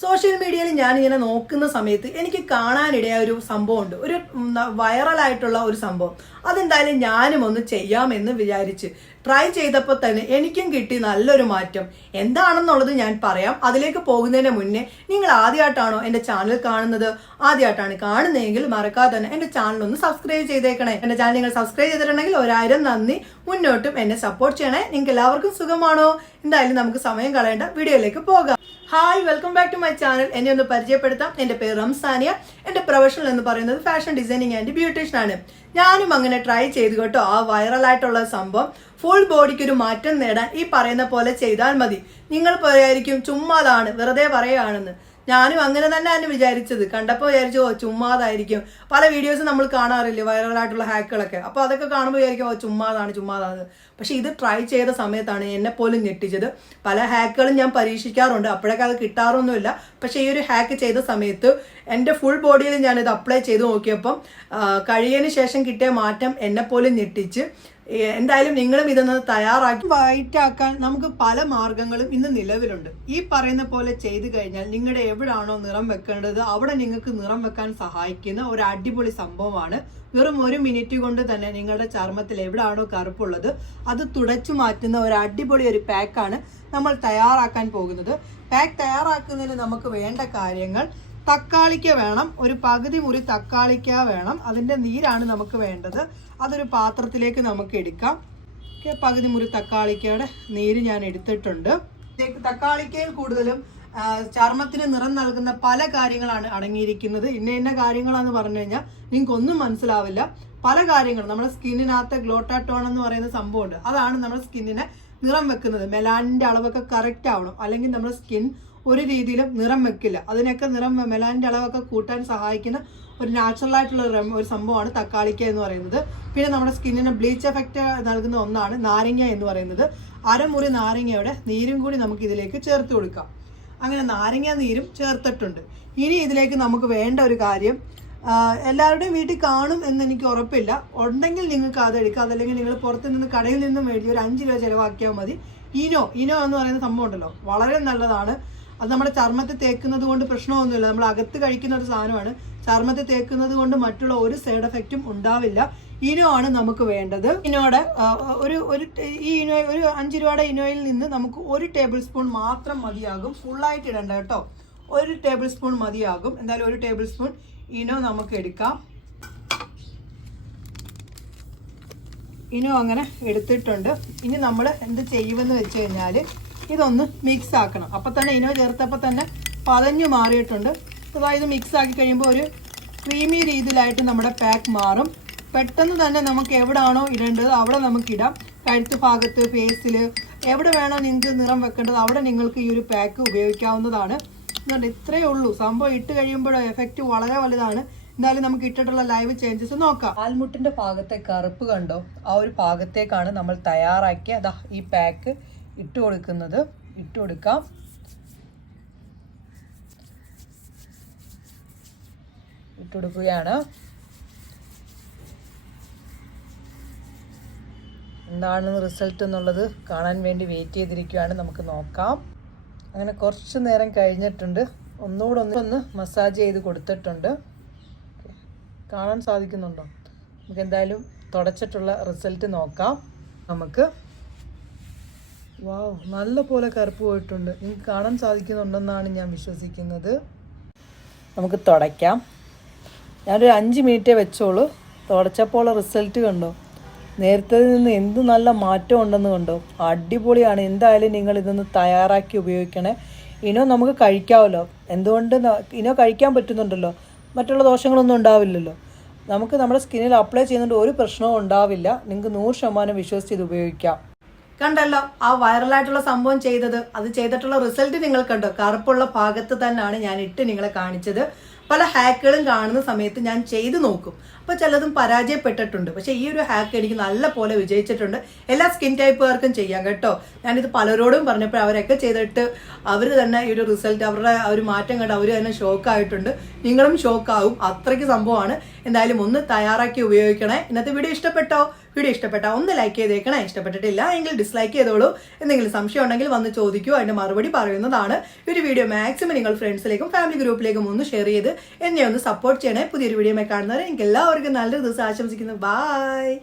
Social മീഡിയയിൽ ഞാനിങ്ങനെ നോക്കുന്ന സമയത്ത് എനിക്ക് കാണാനിടയായ ഒരു സംഭവമുണ്ട്, ഒരു വൈറലായിട്ടുള്ള ഒരു സംഭവം. അതെന്തായാലും ഞാനും ഒന്ന് ചെയ്യാമെന്ന് വിചാരിച്ച് ട്രൈ ചെയ്തപ്പോൾ തന്നെ എനിക്കും കിട്ടി നല്ലൊരു മാറ്റം. എന്താണെന്നുള്ളത് ഞാൻ പറയാം. അതിലേക്ക് പോകുന്നതിന് മുന്നേ നിങ്ങൾ ആദ്യമായിട്ടാണോ എൻ്റെ ചാനൽ കാണുന്നത്? ആദ്യമായിട്ടാണ് കാണുന്നതെങ്കിൽ മറക്കാതെ തന്നെ എൻ്റെ ചാനൽ ഒന്ന് സബ്സ്ക്രൈബ് ചെയ്തേക്കണേ. എൻ്റെ ചാനൽ നിങ്ങൾ സബ്സ്ക്രൈബ് ചെയ്തിട്ടുണ്ടെങ്കിൽ 1000 നന്ദി. മുന്നോട്ടും എന്നെ സപ്പോർട്ട് ചെയ്യണേ. നിങ്ങൾക്ക് എല്ലാവർക്കും സുഖമാണോ? എന്തായാലും നമുക്ക് സമയം കളയേണ്ട, വീഡിയോയിലേക്ക് പോകാം. Hi, welcome back to my channel. എന്നെ ഒന്ന് പരിചയപ്പെടുത്താം. എൻ്റെ പേര് റംസാനിയ. എൻ്റെ പ്രൊഫഷണൽ എന്ന് പറയുന്നത് ഫാഷൻ ഡിസൈനിങ് ആൻഡ് ബ്യൂട്ടീഷ്യൻ ആണ്. ഞാനും അങ്ങനെ ട്രൈ ചെയ്തു കേട്ടോ. ആ വൈറലായിട്ടുള്ള സംഭവം ഫുൾ ബോഡിക്ക് ഒരു മാറ്റം നേടാൻ ഈ പറയുന്ന പോലെ ചെയ്താൽ മതി. നിങ്ങൾ പറയായിരിക്കും ചുമ്മാതാണ്, വെറുതെ പറയുകയാണെന്ന്. ഞാനും അങ്ങനെ തന്നെയാണ് വിചാരിച്ചത്. കണ്ടപ്പോൾ വിചാരിച്ചു ചുമ്മാതായിരിക്കും. പല വീഡിയോസ് നമ്മൾ കാണാറില്ലേ വൈറലായിട്ടുള്ള ഹാക്കുകളൊക്കെ. അപ്പോൾ അതൊക്കെ കാണുമ്പോൾ വിചാരിക്കും ചുമ്മാതാണ്. പക്ഷെ ഇത് ട്രൈ ചെയ്ത സമയത്താണ് എന്നെ പോലും ഞെട്ടിച്ചത്. പല ഹാക്കുകളും ഞാൻ പരീക്ഷിക്കാറുണ്ട്, അപ്പോഴൊക്കെ അത് കിട്ടാറൊന്നുമില്ല. പക്ഷെ ഈ ഒരു ഹാക്ക് ചെയ്ത സമയത്ത് എൻ്റെ ഫുൾ ബോഡിയിൽ ഞാനിത് അപ്ലൈ ചെയ്ത് നോക്കിയപ്പം കഴിയതിന് ശേഷം കിട്ടിയ മാറ്റം എന്നെ പോലും ഞെട്ടിച്ച്. എന്തായാലും നിങ്ങളും ഇതൊന്ന് തയ്യാറാക്കി വൈറ്റ് ആക്കാൻ നമുക്ക് പല മാർഗങ്ങളും ഇന്ന് നിലവിലുണ്ട്. ഈ പറയുന്ന പോലെ ചെയ്തു കഴിഞ്ഞാൽ നിങ്ങളുടെ എവിടാണോ നിറം വെക്കേണ്ടത് അവിടെ നിങ്ങൾക്ക് നിറം വെക്കാൻ സഹായിക്കുന്ന ഒരു അടിപൊളി സംഭവമാണ്. വെറും 1 മിനിറ്റ് കൊണ്ട് തന്നെ നിങ്ങളുടെ ചർമ്മത്തിൽ എവിടാണോ കറുപ്പുള്ളത് അത് തുടച്ചു മാറ്റുന്ന ഒരു അടിപൊളി ഒരു പാക്കാണ് നമ്മൾ തയ്യാറാക്കാൻ പോകുന്നത്. പാക്ക് തയ്യാറാക്കുന്നതിന് നമുക്ക് വേണ്ട കാര്യങ്ങൾ: തക്കാളിക്ക വേണം, ഒരു പകുതി മുറി തക്കാളിക്ക വേണം. അതിൻ്റെ നീരാണ് നമുക്ക് വേണ്ടത്. അതൊരു പാത്രത്തിലേക്ക് നമുക്ക് എടുക്കാം. പകുതി മുറി തക്കാളിക്കയുടെ നീര് ഞാൻ എടുത്തിട്ടുണ്ട്. തക്കാളിക്കയിൽ കൂടുതലും ചർമ്മത്തിന് നിറം നൽകുന്ന പല കാര്യങ്ങളാണ് അടങ്ങിയിരിക്കുന്നത്. ഇന്ന കാര്യങ്ങളാന്ന് പറഞ്ഞു കഴിഞ്ഞാൽ നിങ്ങൾക്ക് ഒന്നും മനസ്സിലാവില്ല. പല കാര്യങ്ങളും നമ്മുടെ സ്കിന്നിനകത്ത് ഗ്ലോട്ടാട്ടോൺ എന്ന് പറയുന്ന സംഭവമുണ്ട്. അതാണ് നമ്മുടെ സ്കിന്നിനെ നിറം വെക്കുന്നത്. മെലാനിൻ്റെ അളവൊക്കെ കറക്റ്റ് ആവണം, അല്ലെങ്കിൽ നമ്മുടെ സ്കിൻ ഒരു രീതിയിലും നിറം വെക്കില്ല. അതിനൊക്കെ മെലാനിൻ്റെ അളവൊക്കെ കൂട്ടാൻ സഹായിക്കുന്ന ഒരു നാച്ചുറൽ ആയിട്ടുള്ള ഒരു സംഭവമാണ് തക്കാളിക്ക എന്ന് പറയുന്നത്. പിന്നെ നമ്മുടെ സ്കിന്നിന് ബ്ലീച്ച് എഫക്റ്റ് നൽകുന്ന ഒന്നാണ് നാരങ്ങ എന്ന് പറയുന്നത്. അരമുറി നാരങ്ങയുടെ നീരും കൂടി നമുക്ക് ഇതിലേക്ക് ചേർത്ത് കൊടുക്കാം. അങ്ങനെ നാരങ്ങ നീരും ചേർത്തിട്ടുണ്ട്. ഇനി ഇതിലേക്ക് നമുക്ക് വേണ്ട ഒരു കാര്യം, എല്ലാവരുടെയും വീട്ടിൽ കാണും എന്ന് എനിക്ക് ഉറപ്പില്ല. ഉണ്ടെങ്കിൽ നിങ്ങൾക്ക് അത് എടുക്കാം. അതല്ലെങ്കിൽ നിങ്ങൾ പുറത്ത് നിന്ന് കടയിൽ നിന്നും മേടിച്ച് ഒരു 5 രൂപ ചിലവാക്കിയാൽ മതി. ഇനോ എന്ന് പറയുന്ന സംഭവം ഉണ്ടല്ലോ, വളരെ നല്ലതാണ്. അത് നമ്മുടെ ചർമ്മത്തിൽ തേക്കുന്നത് കൊണ്ട് പ്രശ്നമൊന്നുമില്ല. നമ്മൾ അകത്ത് കഴിക്കുന്ന ഒരു സാധനമാണ്. ചർമ്മത്തിൽ തേക്കുന്നത് കൊണ്ട് മറ്റുള്ള ഒരു സൈഡ് എഫക്റ്റും ഉണ്ടാവില്ല. ഇനോ ആണ് നമുക്ക് വേണ്ടത്. ഇനോയുടെ ഈ ഇനോ ഒരു 5 രൂപയുടെ ഇനോയിൽ നിന്ന് നമുക്ക് 1 ടേബിൾ സ്പൂൺ മാത്രം മതിയാകും. ഫുള്ളായിട്ട് ഇടണ്ട കേട്ടോ, 1 ടേബിൾ സ്പൂൺ മതിയാകും. എന്തായാലും 1 ടേബിൾ സ്പൂൺ ഇനോ നമുക്ക് എടുക്കാം. ഇനോ അങ്ങനെ എടുത്തിട്ടുണ്ട്. ഇനി നമ്മൾ എന്ത് ചെയ്യുമെന്ന് വെച്ച് കഴിഞ്ഞാൽ ഇതൊന്ന് മിക്സ് ആക്കണം. അപ്പം തന്നെ ഇനോ ചേർത്തപ്പോൾ തന്നെ പതഞ്ഞു മാറിയിട്ടുണ്ട്. ഇത് മിക്സ് ആക്കി കഴിയുമ്പോൾ ഒരു ക്രീമി രീതിയിലായിട്ട് നമ്മുടെ പാക്ക് മാറും. പെട്ടെന്ന് തന്നെ നമുക്ക് എവിടാണോ ഇടേണ്ടത് അവിടെ നമുക്കിടാം. കഴുത്ത് ഭാഗത്ത്, ഫേസിൽ, എവിടെ വേണോ നിങ്ങൾക്ക് നിറം വെക്കേണ്ടത് അവിടെ നിങ്ങൾക്ക് ഈ ഒരു പാക്ക് ഉപയോഗിക്കാവുന്നതാണ്. എന്നുകൊണ്ട് ഇത്രയേ ഉള്ളൂ സംഭവം. ഇട്ട് കഴിയുമ്പോഴോ എഫക്റ്റ് വളരെ വലുതാണ്. എന്തായാലും നമുക്ക് ഇട്ടിട്ടുള്ള ലൈവ് ചേഞ്ചസ് നോക്കാം. കാൽമുട്ടിൻ്റെ ഭാഗത്തെ കറുപ്പ് കണ്ടോ? ആ ഒരു ഭാഗത്തേക്കാണ് നമ്മൾ തയ്യാറാക്കിയ ഈ പാക്ക് ഇട്ട് കൊടുക്കുന്നത്. ഇട്ട് കൊടുക്കാം. ഇട്ടുകൊടുക്കുകയാണ്. എന്താണ് റിസൾട്ട് എന്നുള്ളത് കാണാൻ വേണ്ടി വെയിറ്റ് ചെയ്തിരിക്കുകയാണ്. നമുക്ക് നോക്കാം. അങ്ങനെ കുറച്ച് നേരം കഴിഞ്ഞിട്ടുണ്ട്. ഒന്നുകൂടെ ഒന്ന് മസാജ് ചെയ്ത് കൊടുത്തിട്ടുണ്ട്. കാണാൻ സാധിക്കുന്നുണ്ടോ? നമുക്ക് എന്തായാലും തുടച്ചിട്ടുള്ള റിസൾട്ട് നോക്കാം. നമുക്ക് വാവ്, നല്ല പോലെ കറുപ്പ് പോയിട്ടുണ്ട്. നിങ്ങൾക്ക് കാണാൻ സാധിക്കുന്നുണ്ടെന്നാണ് ഞാൻ വിശ്വസിക്കുന്നത്. നമുക്ക് തുടയ്ക്കാം. ഞാനൊരു 5 മിനിറ്റേ വെച്ചോളൂ. തുടച്ചപ്പോൾ റിസൾട്ട് കണ്ടോ? നേരത്തെ നിന്ന് എന്ത് നല്ല മാറ്റം ഉണ്ടെന്ന് കണ്ടോ? അടിപൊളിയാണ്. എന്തായാലും നിങ്ങൾ ഇതൊന്ന് തയ്യാറാക്കി ഉപയോഗിക്കണേ. ഇനോ നമുക്ക് കഴിക്കാമല്ലോ. എന്തുകൊണ്ട് ഇനോ കഴിക്കാൻ പറ്റുന്നുണ്ടല്ലോ, മറ്റുള്ള ദോഷങ്ങളൊന്നും ഉണ്ടാവില്ലല്ലോ. നമുക്ക് നമ്മുടെ സ്കിന്നിൽ അപ്ലൈ ചെയ്യുന്നതുകൊണ്ട് ഒരു പ്രശ്നവും ഉണ്ടാവില്ല. നിങ്ങൾക്ക് 100% വിശ്വസിച്ച് ഇത് ഉപയോഗിക്കാം. കണ്ടല്ലോ ആ വൈറലായിട്ടുള്ള സംഭവം ചെയ്തത്. അത് ചെയ്തിട്ടുള്ള റിസൾട്ട് നിങ്ങൾ കണ്ടോ? കറുപ്പുള്ള ഭാഗത്ത് തന്നെയാണ് ഞാൻ ഇട്ട് നിങ്ങളെ കാണിച്ചത്. പല ഹാക്കുകളും കാണുന്ന സമയത്ത് ഞാൻ ചെയ്തു നോക്കും. അപ്പോൾ ചിലതും പരാജയപ്പെട്ടിട്ടുണ്ട്. പക്ഷേ ഈ ഒരു ഹാക്ക് എനിക്ക് നല്ല പോലെ വിജയിച്ചിട്ടുണ്ട്. എല്ലാ സ്കിൻ ടൈപ്പുകാർക്കും ചെയ്യാം കേട്ടോ. ഞാനിത് പലരോടും പറഞ്ഞപ്പോൾ അവരൊക്കെ ചെയ്തിട്ട് അവർ തന്നെ ഈ ഒരു റിസൾട്ട്, അവരുടെ ആ ഒരു മാറ്റം കണ്ട് അവർ തന്നെ ഷോക്കായിട്ടുണ്ട്. നിങ്ങളും ഷോക്കാവും, അത്രയ്ക്ക് സംഭവമാണ്. എന്തായാലും ഒന്ന് തയ്യാറാക്കി ഉപയോഗിക്കണേ. ഇന്നത്തെ വീഡിയോ ഇഷ്ടപ്പെട്ടോ? വീഡിയോ ഇഷ്ടപ്പെട്ടാൽ ഒന്ന് ലൈക്ക് ചെയ്തേക്കണേ. ഇഷ്ടപ്പെട്ടിട്ടില്ല എങ്കിൽ ഡിസ്ലൈക്ക് ചെയ്തോളൂ. എന്തെങ്കിലും സംശയം ഉണ്ടെങ്കിൽ വന്ന് ചോദിക്കൂ, അതിന്റെ മറുപടി പറയുന്നതാണ്. ഈ ഒരു വീഡിയോ മാക്സിമം നിങ്ങൾ ഫ്രണ്ട്സിലേക്കും ഫാമിലി ഗ്രൂപ്പിലേക്കും ഒന്ന് ഷെയർ ചെയ്ത് എന്നെ ഒന്ന് സപ്പോർട്ട് ചെയ്യണേ. പുതിയൊരു വീഡിയോ കാണുന്നവരെ എനിക്ക് എല്ലാവർക്കും നല്ലൊരു ദിവസം ആശംസിക്കുന്നു. ബൈ.